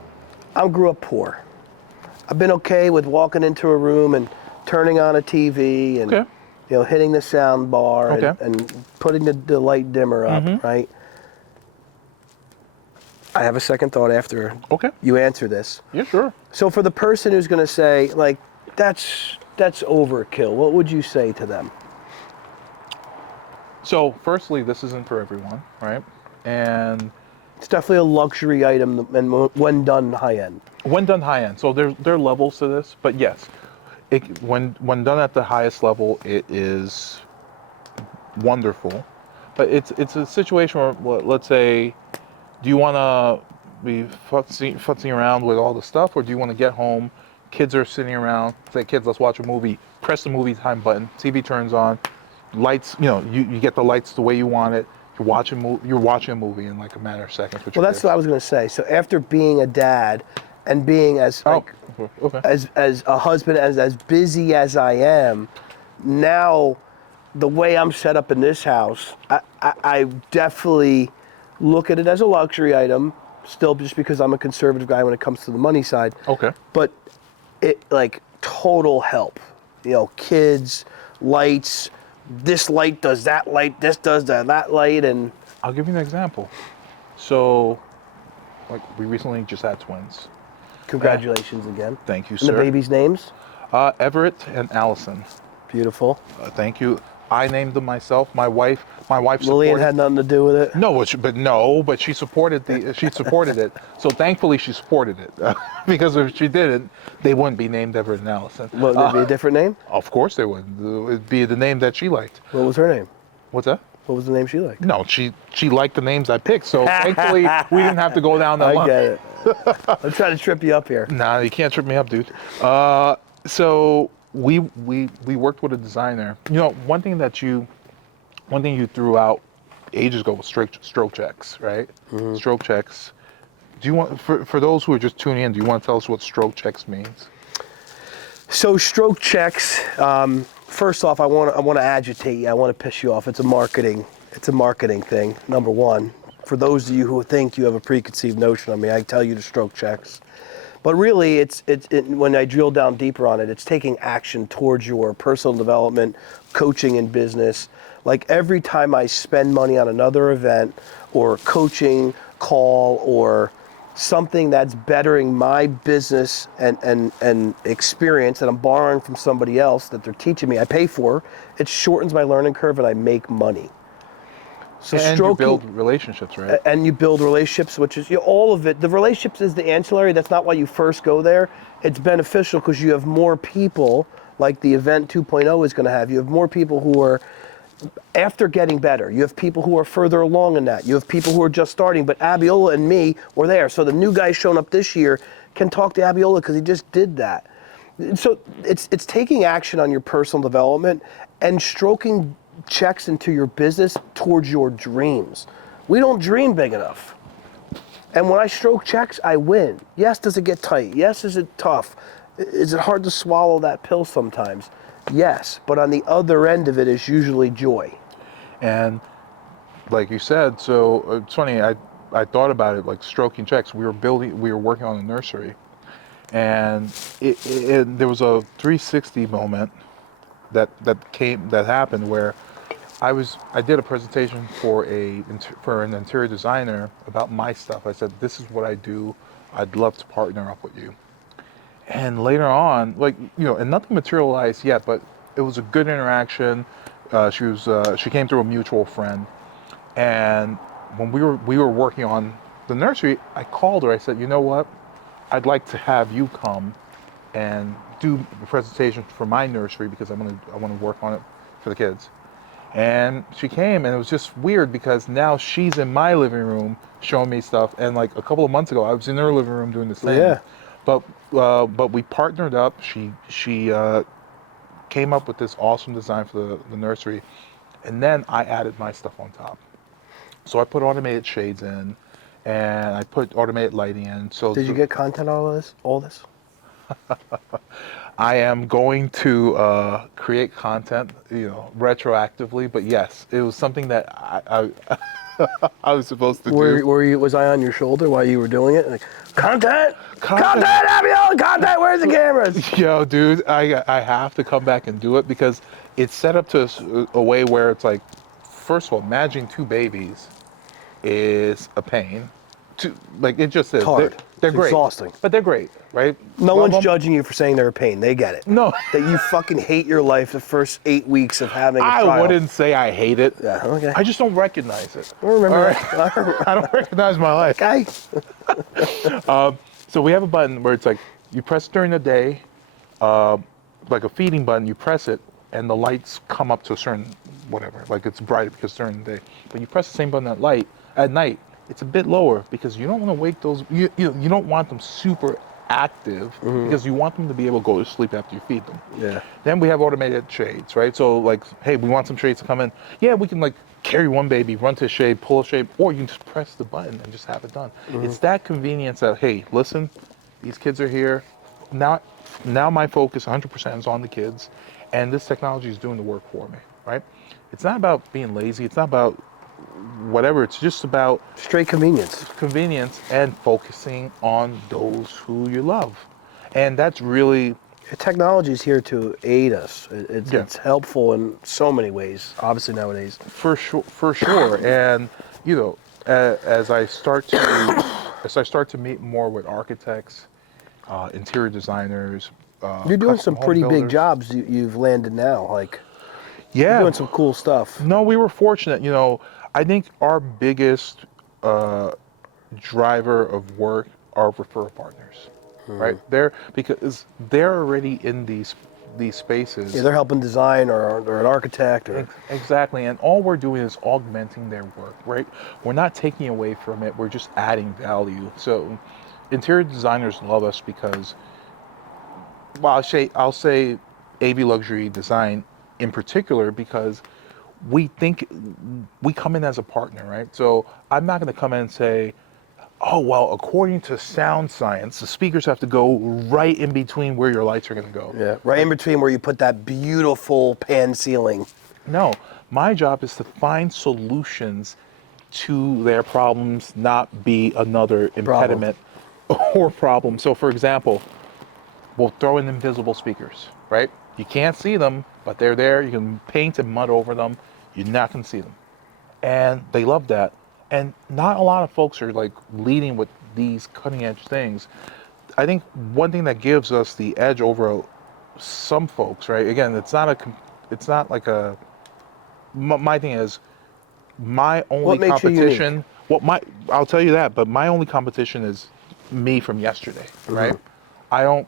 I grew up poor. I've been okay with walking into a room and turning on a TV and hitting the sound bar and putting the light dimmer up, right? I have a second thought after you answer this. Yeah, sure. So for the person who's going to say, like, that's overkill, what would you say to them? So firstly, this isn't for everyone, right? And it's definitely a luxury item, and when done high end. When done high end, so there are levels to this, but yes, when done at the highest level, it is wonderful. But it's a situation where, let's say, do you want to be futzing around with all the stuff, or do you want to get home? Kids are sitting around. Say, kids, let's watch a movie. Press the movie time button. TV turns on. Lights. You get the lights the way you want it. You're watching a movie in like a matter of seconds. Well, that's what I was going to say. So after being a dad and being as as a husband, as busy as I am, now the way I'm set up in this house, I definitely look at it as a luxury item. Still, just because I'm a conservative guy when it comes to the money side. Okay. But it like total help. Kids, lights. This light does that light, this does that light, and... I'll give you an example. So, like, we recently just had twins. Congratulations again. Thank you, and sir. And the baby's names? Everett and Allison. Beautiful. Thank you. I named them myself. My wife supported. Lillian had nothing to do with it? No, but she supported it. So thankfully she supported it. Because if she didn't, they wouldn't be named Everett and Allison. Would it be a different name? Of course they would. It'd be the name that she liked. What was her name? What's that? What was the name she liked? No, she liked the names I picked, so thankfully we didn't have to go down that line. I get it. I'm trying to trip you up here. Nah, you can't trip me up, dude. So we worked with a designer. One thing you threw out ages ago was stroke checks, right? Mm-hmm. Stroke checks. Do you want, for those who are just tuning in, do you want to tell us what stroke checks means? So stroke checks. First off, I want to agitate you. I want to piss you off. It's a marketing thing. Number one, for those of you who think you have a preconceived notion on me, I tell you to stroke checks. But really, it's when I drill down deeper on it, it's taking action towards your personal development, coaching in business. Like every time I spend money on another event or coaching call or something that's bettering my business and experience that I'm borrowing from somebody else that they're teaching me, I pay for, it shortens my learning curve and I make money. So and you build relationships, right? And you build relationships, which is all of it. The relationships is the ancillary. That's not why you first go there. It's beneficial because you have more people, like the event 2.0 is going to have. You have more people who are after getting better. You have people who are further along in that. You have people who are just starting. But Abiola and me were there. So the new guy showing up this year can talk to Abiola because he just did that. So it's taking action on your personal development and stroking checks into your business towards your dreams. We don't dream big enough. And when I stroke checks, I win. Yes, does it get tight? Yes, is it tough? Is it hard to swallow that pill sometimes? Yes, but on the other end of it is usually joy. And like you said, so it's funny, I thought about it, like stroking checks. We were working on a nursery, and there was a 360 moment that happened where I did a presentation for an interior designer about my stuff. I said, this is what I do. I'd love to partner up with you. And later on, and nothing materialized yet, but it was a good interaction. She came through a mutual friend. And when we were working on the nursery, I called her. I said, you know what? I'd like to have you come and do a presentation for my nursery because I want to work on it for the kids. And she came, and it was just weird because now she's in my living room showing me stuff. And like a couple of months ago, I was in her living room doing the same. Yeah. But we partnered up. She came up with this awesome design for the nursery, and then I added my stuff on top. So I put automated shades in, and I put automated lighting in. So did you get content on all this? I am going to create content, retroactively. But yes, it was something that I I was supposed to do. Was I on your shoulder while you were doing it? Like, content, Abiola, content. Where's the cameras? Yo, dude, I have to come back and do it because it's set up to a way where it's like, first of all, managing two babies is a pain. It just is. It's hard. They're great. Exhausting. But they're great, right? No one's judging you for saying they're a pain. They get it. No. That you fucking hate your life the first 8 weeks of having a child. I wouldn't say I hate it. Yeah, okay. I just don't recognize it. I remember that. I don't recognize my life. Okay. So we have a button where it's like, you press during the day, like a feeding button, you press it, and the lights come up to a certain whatever. Like it's brighter because during the day. But you press the same button at night, it's a bit lower because you don't want to wake those, you don't want them super active because you want them to be able to go to sleep after you feed them. Yeah. Then we have automated shades, right? So like, hey, we want some shades to come in. Yeah, we can like carry one baby, run to a shade, pull a shade, or you can just press the button and just have it done. It's that convenience that, hey, listen, these kids are here. Now my focus 100% is on the kids, and this technology is doing the work for me, right? It's not about being lazy. It's not about whatever. It's just about straight convenience and focusing on those who you love. And that's really... Technology is here to aid us. It's helpful in so many ways, obviously nowadays. For sure. And, as I start to meet more with architects, interior designers, you're doing some pretty builders. big jobs you've landed now. Like, yeah, you're doing some cool stuff. No, we were fortunate. I think our biggest driver of work are referral partners, right? Because they're already in these spaces. Yeah, they're helping design or an architect. Exactly, and all we're doing is augmenting their work, right? We're not taking away from it. We're just adding value. So, interior designers love us because, well, I'll say AV Luxury Design in particular, because we come in as a partner, right? So I'm not going to come in and say, Oh, well, according to sound science, the speakers have to go right in between where your lights are going to go. Yeah, right in between where you put that beautiful pan ceiling. No, my job is to find solutions to their problems, not be another impediment or problem. So, for example, we'll throw in invisible speakers, right? You can't see them, but they're there. You can paint and mud over them. You're not going to see them. And they love that. And not a lot of folks are like leading with these cutting edge things. I think one thing that gives us the edge over some folks, right? Again, it's not like a, my thing is, my only What makes you unique? competition, I'll tell you that, but my only competition is me from yesterday, right? I don't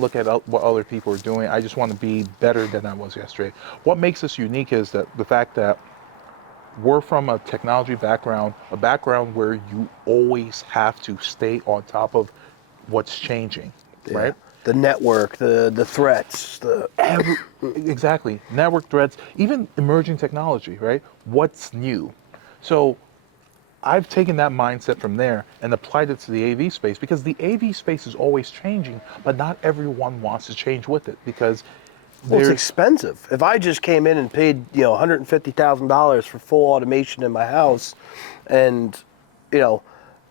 look at what other people are doing. I just want to be better than I was yesterday. What makes us unique is that the fact that we're from a technology background, a background where you always have to stay on top of what's changing, right? The network, the threats, Exactly. Network threats, even emerging technology, right? What's new? So I've taken that mindset from there and applied it to the AV space, because the AV space is always changing, but not everyone wants to change with it, because Well, it's expensive. If I just came in and paid, $150,000 for full automation in my house, and,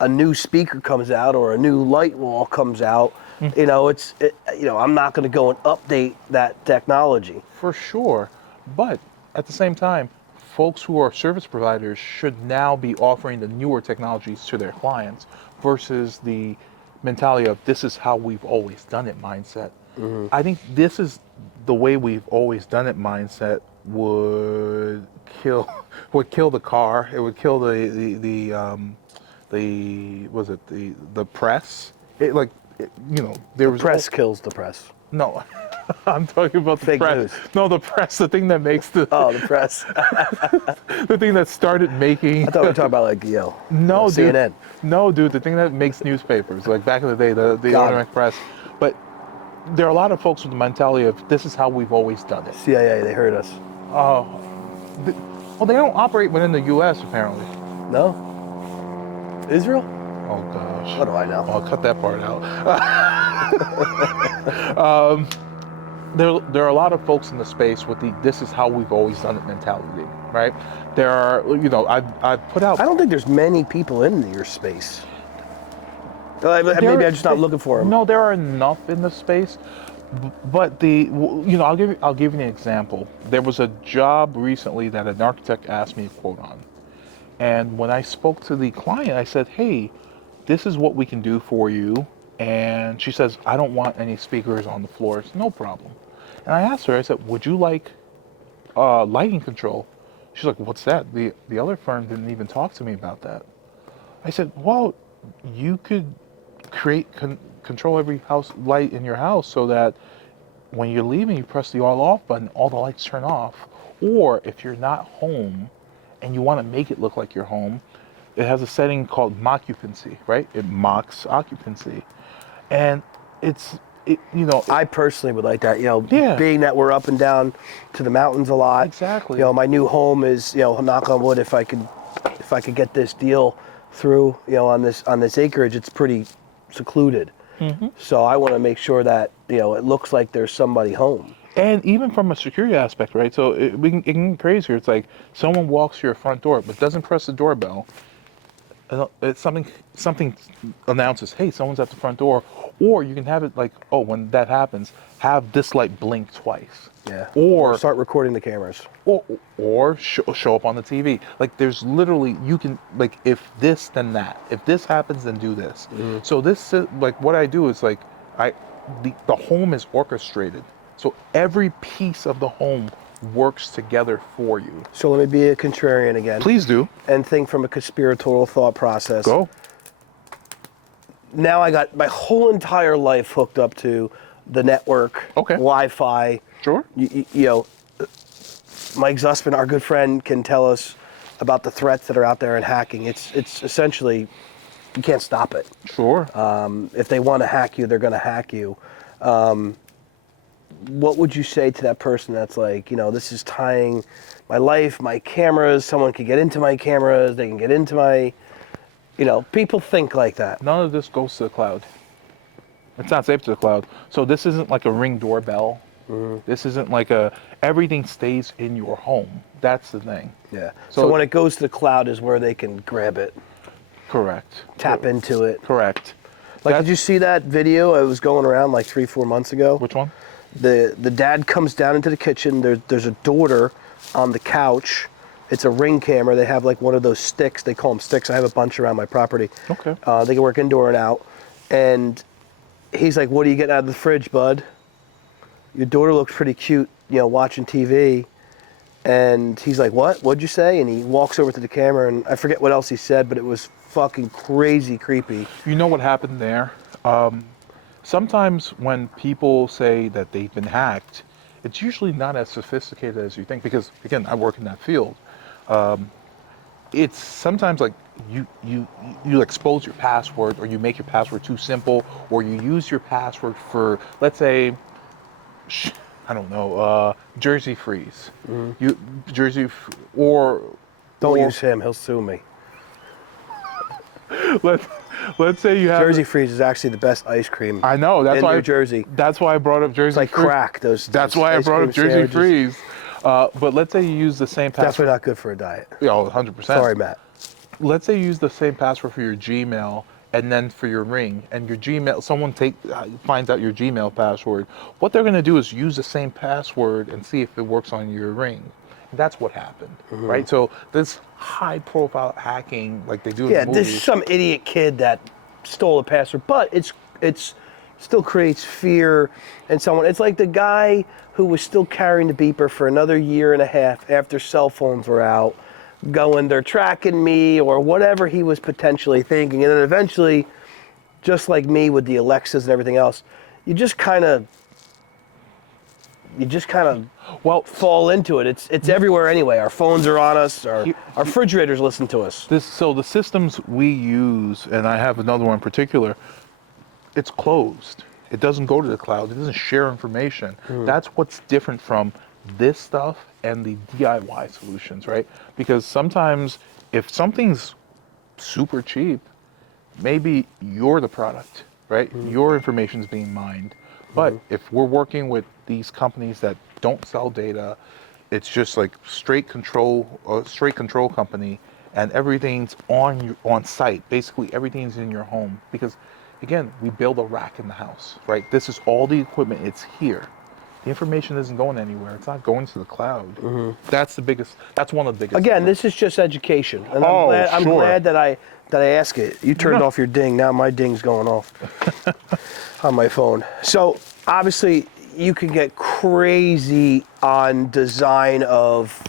a new speaker comes out or a new light wall comes out, I'm not going to go and update that technology. For sure. But at the same time, folks who are service providers should now be offering the newer technologies to their clients versus the mentality of this is how we've always done it mindset. I think this is the way we've always done it mindset would kill the car. It would kill the press. The Press kills the press. No, I'm talking about the Fake press. news. No, the press, the thing that makes the The press. the thing that started making. I thought we were talking about No, dude. CNN. No, dude. The thing that makes newspapers, like back in the day, the automatic press. But there are a lot of folks with the mentality of this is how we've always done it. CIA, they heard us. Well, they don't operate within the U.S. apparently. No? Israel? Oh gosh. What do I know? I'll cut that part out. There are a lot of folks in the space with the "this is how we've always done it" mentality, right? There are, I've put out. I don't think there's many people in your space. Maybe I'm just not looking for them. No, there are enough in the space, but I'll give you an example. There was a job recently that an architect asked me to quote on, and when I spoke to the client, I said, "Hey, this is what we can do for you." And she says, "I don't want any speakers on the floors." No problem. And I asked her, I said, "Would you like lighting control?" She's like, "What's that? The other firm didn't even talk to me about that." I said, "Well, you could create control every house light in your house so that when you're leaving, you press the all off button, all the lights turn off. Or if you're not home and you want to make it look like you're home, it has a setting called moccupancy, right? It mocks occupancy. And I personally would like that, Yeah. being that we're up and down to the mountains a lot. Exactly. My new home is, knock on wood, if I could get this deal through, on this acreage, it's pretty secluded. So I want to make sure that, it looks like there's somebody home. And even from a security aspect, right? So it can get crazier. It's like someone walks to your front door but doesn't press the doorbell. It's something announces, "Hey, someone's at the front door." Or you can have it like, oh, when that happens, have this light blink twice. Yeah. Or start recording the cameras. Or show up on the TV. Like there's literally, you can, like, if this, then that. If this happens, then do this. So this, like what I do is like, the home is orchestrated. So every piece of the home works together for you. So let me be a contrarian again. Please do. And think from a conspiratorial thought process. Go. Now I got my whole entire life hooked up to the network, Okay. Wi-Fi. Sure. Mike Zussman, our good friend, can tell us about the threats that are out there in hacking. It's essentially, you can't stop it. Sure. If they want to hack you, they're going to hack you. What would you say to that person that's like, this is tying my life, my cameras, someone can get into my cameras, they can get into my You know, people think like that. None of this goes to the cloud. It's not safe to the cloud. So this isn't like a Ring doorbell. This isn't like everything stays in your home. That's the thing. Yeah. So when it goes to the cloud is where they can grab it, Correct. tap into it. Correct. Like, did you see that video? It was going around like 3-4 months ago. Which one? The dad comes down into the kitchen. There's a daughter on the couch. It's a Ring camera. They have like one of those sticks. They call them sticks. I have a bunch around my property. Okay. They can work indoor and out. And he's like, "What are you getting out of the fridge, bud? Your daughter looks pretty cute, you know, watching TV." And he's like, "What? What'd you say?" And he walks over to the camera, and I forget what else he said, but it was fucking crazy creepy. You know what happened there? Sometimes when people say that they've been hacked, it's usually not as sophisticated as you think, because again, I work in that field. It's sometimes like you expose your password, or you make your password too simple, or you use your password for, let's say, I don't know, Jersey Freeze. Don't use him. He'll sue me. Let's say you have Jersey Freeze is actually the best ice cream. I know, that's in why New Jersey. That's why I brought up Jersey It's like Freeze. crack. That's why I brought up Jersey Freeze. But let's say you use the same password. Definitely not good for a diet. Yeah, 100%. Sorry, Matt. Let's say you use the same password for your Gmail and then for your Ring, and your Gmail, someone finds out your Gmail password. What they're going to do is use the same password and see if it works on your Ring. That's what happened, right? So this high-profile hacking, like they do in the movies. This is some idiot kid that stole a password, but it's still creates fear in someone. It's like the guy who was still carrying the beeper for another year and a half after cell phones were out, going, "They're tracking me," or whatever he was potentially thinking. And then eventually, just like me with the Alexas and everything else, you just kind of fall into it. It's everywhere anyway. Our phones are on us. Our refrigerators listen to us. So the systems we use, and I have another one in particular, it's closed. It doesn't go to the cloud. It doesn't share information. That's what's different from this stuff and the DIY solutions, right? Because sometimes if something's super cheap, maybe you're the product, right? Your information is being mined. But if we're working with these companies that don't sell data, it's just like straight control company, and everything's on site. Basically, everything's in your home, because again, we build a rack in the house, right? This is all the equipment. It's here. The information isn't going anywhere. It's not going to the cloud. That's one of the biggest. Again, this is just education, and I'm glad that I asked it. You turned off your ding. Now my ding's going off on my phone. So obviously, you can get crazy on design of,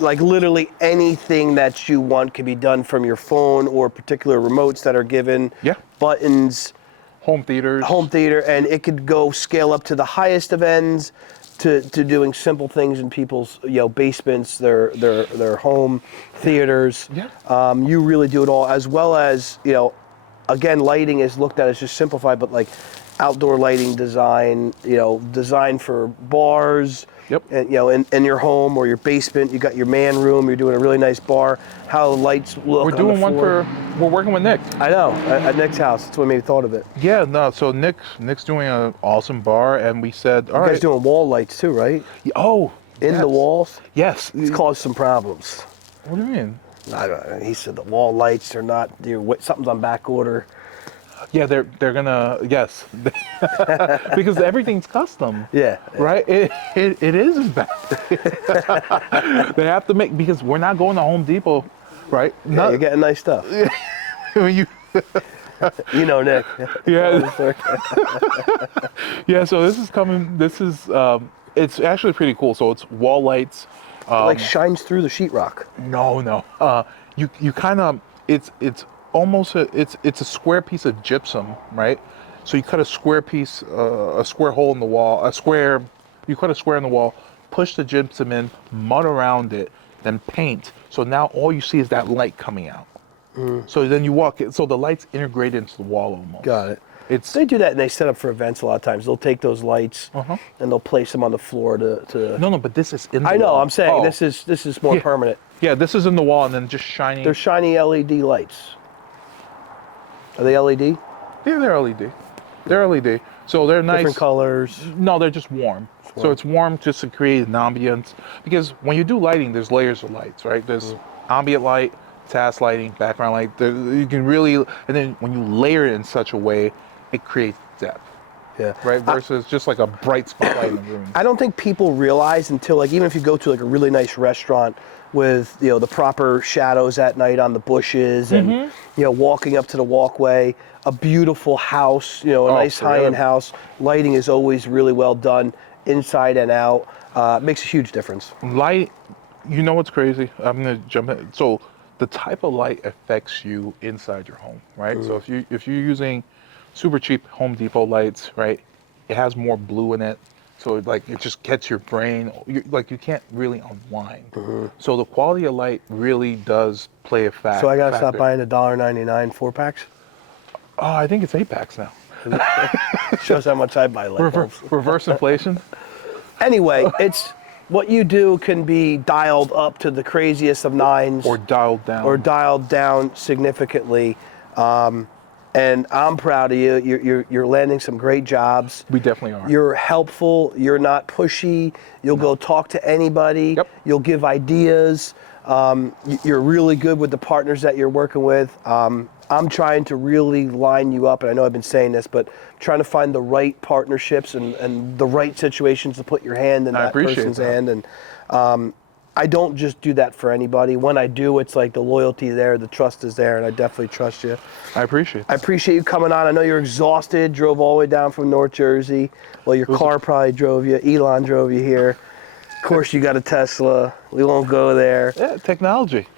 like, literally anything that you want can be done from your phone, or particular remotes that are given. Yeah. Buttons. Home theater, and it could go scale up to the highest of ends, to doing simple things in people's basements, their home theaters. Yeah. You really do it all, as well as again, lighting is looked at as just simplified, but like outdoor lighting design, design for bars. Yep. And in your home or your basement, you got your man room. You're doing a really nice bar. How the lights look. We're doing one we're working with Nick. I know, at Nick's house. That's what made me thought of it. Yeah, no. So Nick's doing an awesome bar, and we said, all right. You guys doing wall lights too, right? Oh, in the walls. Yes. It's caused some problems. What do you mean? I don't know. He said the wall lights are not. Something's on back order. Yeah, they're gonna, yes, because everything's custom. Yeah. Right. It is bad. They have to make, because we're not going to Home Depot, right? Yeah, you're getting nice stuff. When you. Nick. Yeah. Yeah. So this is coming. This is. It's actually pretty cool. So it's wall lights. It like shines through the sheetrock. No. You kind of. It's almost it's a square piece of gypsum, right? So you cut a square piece, a square hole in the wall, you cut a square in the wall, push the gypsum in, mud around it, then paint. So now all you see is that light coming out. So then you walk it, so the light's integrated into the wall almost. Got it. They do that, and they set up for events a lot of times. They'll take those lights and they'll place them on the floor to. No, but this is in the wall. I know. I'm saying this is more permanent. Yeah, this is in the wall and then just shining. They're shiny LED lights. Are they LED? Yeah, they're LED. They're LED. So they're nice. Different colors. No, they're just warm. So it's warm just to create an ambience. Because when you do lighting, there's layers of lights, right? There's ambient light, task lighting, background light. You can really, and then when you layer it in such a way, it creates depth. Yeah. Right. Versus just like a bright spotlight in the room. I don't think people realize until, like, even if you go to like a really nice restaurant with, you know, the proper shadows at night on the bushes and, you know, walking up to the walkway, a beautiful house, you know, a nice high-end house, lighting is always really well done inside and out. Makes a huge difference. Light, you know what's crazy? I'm gonna jump in. So the type of light affects you inside your home, right? So if you're using super cheap Home Depot lights, right? It has more blue in it. So like it just gets your brain, you can't really unwind. So the quality of light really does play a factor. So I gotta stop buying the $1.99 4-packs? Oh, I think it's 8-packs now. Shows how much I buy light bulbs. Reverse inflation. Anyway, it's what you do can be dialed up to the craziest of nines. Or dialed down. Or dialed down significantly. And I'm proud of you. You're landing some great jobs. We definitely are. You're helpful. You're not pushy. You'll go talk to anybody. Yep. You'll give ideas. You're really good with the partners that you're working with. I'm trying to really line you up, and I know I've been saying this, but trying to find the right partnerships and the right situations to put your hand in that person's hand. And I don't just do that for anybody. When I do, it's like the loyalty there, the trust is there, and I definitely trust you. I appreciate that. I appreciate you coming on. I know you're exhausted, drove all the way down from North Jersey. Well, your car probably drove you. Elon drove you here. Of course, you got a Tesla. We won't go there. Yeah, technology.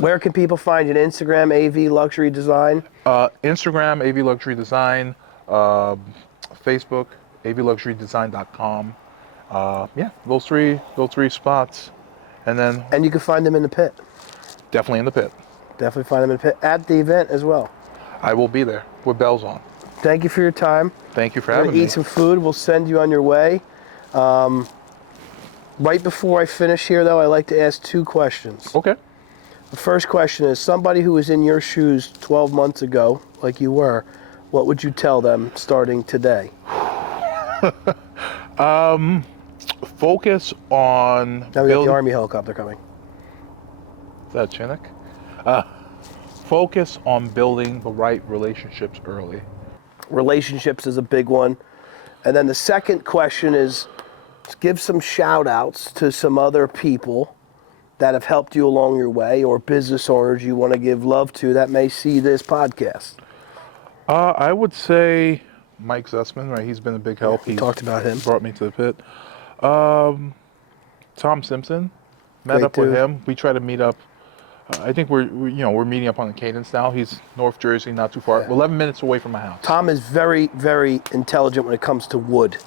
Where can people find you? Instagram, AV Luxury Design? Instagram, AV Luxury Design. Facebook, avluxurydesign.com. Yeah, those three spots. And you can find them in the pit. Definitely in the pit. Definitely find them in the pit at the event as well. I will be there with bells on. Thank you for your time. Thank you for having me. Eat some food. We'll send you on your way. Right before I finish here, though, I like to ask 2 questions. Okay. The first question is, somebody who was in your shoes 12 months ago, like you were, what would you tell them starting today? Focus on... Now we got the Army helicopter coming. Is that Chinook? Focus on building the right relationships early. Relationships is a big one. And then the second question is, give some shout outs to some other people that have helped you along your way, or business owners you want to give love to that may see this podcast. I would say Mike Zussman, right? He's been a big help. We talked about him. Brought me to the pit. Tom Simpson, met up with him. We try to meet up. I think we're meeting up on the Cadence now. He's North Jersey, not too far. 11 minutes away from my house. Tom is very, very intelligent when it comes to wood.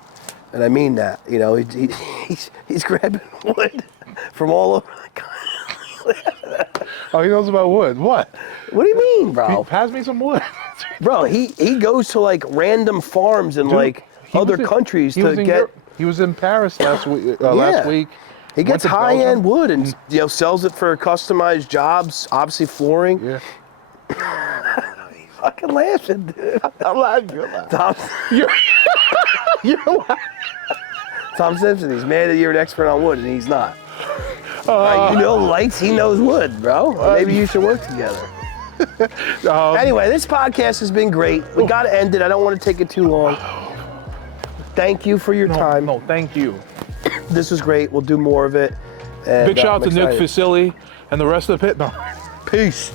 And I mean that, you know, he's grabbing wood from all over the country. Oh, he knows about wood. What? What do you mean, bro? Pass me some wood. Bro, he goes to like random farms in other countries to get. He was in Paris last week. He gets high-end wood and sells it for customized jobs, obviously flooring. Yeah. He's fucking laughing, dude. I'm laughing. You're laughing. You're laughing. Tom Simpson, he's mad that you're an expert on wood, and he's not. You know lights, he knows wood, bro. Maybe you should work together. Anyway, this podcast has been great. We got to end it. I don't want to take it too long. Thank you for your time. No, thank you. This was great. We'll do more of it. And, big shout out to Nick Facilli and the rest of the pit. No. Peace.